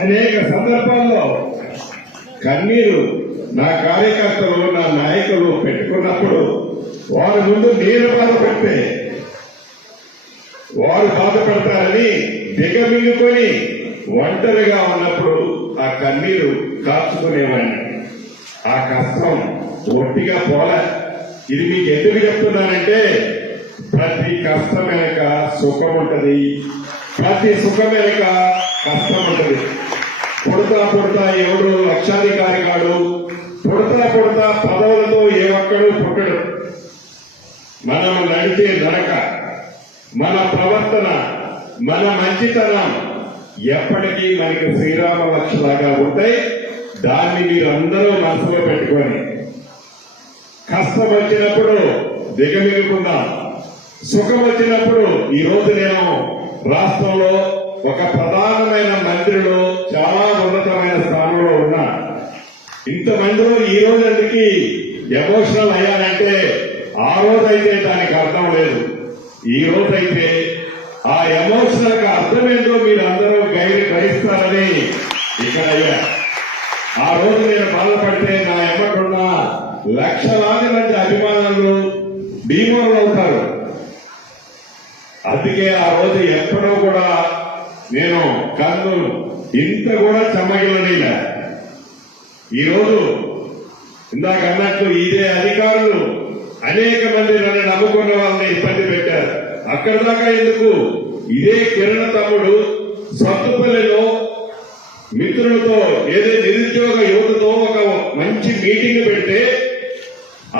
అనేక సందర్భాల్లో కన్నీరు నా కార్యకర్తలు నా నాయకులు పెట్టుకున్నప్పుడు వారి ముందు నేను బాధపడితే వారు బాధపడతారని దిగమింగుకొని ఒంటరిగా ఉన్నప్పుడు ఆ కన్నీరు కాచుకునేవాడిని. ఆ కష్టం ఒట్టిగా పోలే. ఇది మీకు ఎందుకు చెప్తున్నానంటే ప్రతి కష్టం వెనక సుఖం ఉంటది, ప్రతి సుఖం వెనక కష్టం ఉంటది. పుడతా ఎవడు లక్షాధికారి కాడు, పుడతా పదవులతో ఏ ఒక్కడు పుట్టడు. మనం నడిచే నడక, మన ప్రవర్తన, మన మంచితనం ఎప్పటికీ మనకి శ్రీరామ లక్ష్యలాగా ఉంటాయి. దాన్ని మీరు అందరూ మనసులో పెట్టుకొని కష్టం వచ్చినప్పుడు దిగమిగుకుందాం, సుఖం వచ్చినప్పుడు ఈ రోజు నేను రాష్ట్రంలో ఒక ప్రధానమైన మంత్రిలో చాలా ఉన్నతమైన స్థానంలో ఉన్నా. ఇంతమందిలో ఈ రోజు అందుకి ఎమోషనల్ అయ్యానంటే ఆ రోజైతే దానికి అర్థం లేదు. ఈ రోజైతే ఆ ఎమోషనల్ కి అర్థమేంటో మీరు అందరూ గ్రహిస్తారని ఇక్కడ అయ్యా. ఆ రోజు నేను బాధపడితే నా ఎమ్మకున్న లక్షలాది మంది అభిమానులు డీమోర్లు అవుతారు. అందుకే ఆ రోజు ఎప్పుడో కూడా నేను కన్నులు ఇంత కూడా చెమ్మగిలనీలే. ఈరోజు ఇందాక అన్నట్లు ఇదే అధికారులు అనేక మంది నన్ను నమ్ముకున్న వాళ్ళని ఇబ్బంది పెట్టారు. అక్కడ దాకా ఎందుకు, ఇదే కిరణ్ తమ్ముడు సత్తుపల్లిలో మిత్రులతో ఏదో నిరుద్యోగ యువతతో ఒక మంచి మీటింగ్ పెడితే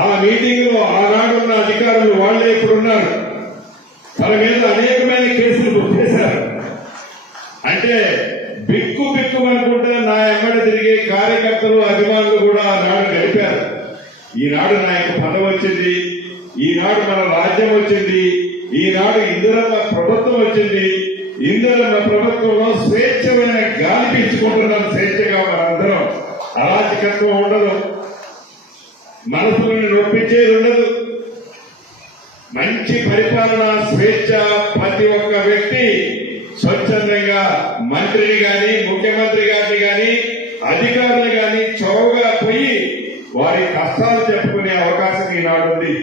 ఆ మీటింగ్ లో ఆనాడున్న అధికారులు వాళ్ళే ఇప్పుడున్నారు. తన మీద అనేకమైన కేసులు బుక్ చేశారు. అంటే బిక్కు అనుకుంటే నా ఎమ్మడి తిరిగే కార్యకర్తలు అభిమానులు కూడా ఆనాడు గడిపారు. ఈనాడు నాకు పదవి వచ్చింది, ఈనాడు మన రాజ్యం వచ్చింది, ఈనాడు ఇందిరమ్మ ప్రభుత్వం వచ్చింది. ఇందిరమ్మ ప్రభుత్వంలో స్వేచ్ఛమైన గాలి పీల్చుకుంటున్నాం. స్వేచ్ఛగా మనందరం అరాచకత్వం ఉండదు, మనసులను నొప్పించేది ఉండదు. మంచి పరిపాలన, స్వేచ్ఛ. ప్రతి ఒక్క వ్యక్తి స్వచ్ఛందంగా మంత్రిని గాని, ముఖ్యమంత్రి గారిని గాని, అధికారులు గాని చౌకగా పోయి వారి కష్టాలు చెప్పుకునే అవకాశం ఈనాడు ఉంది.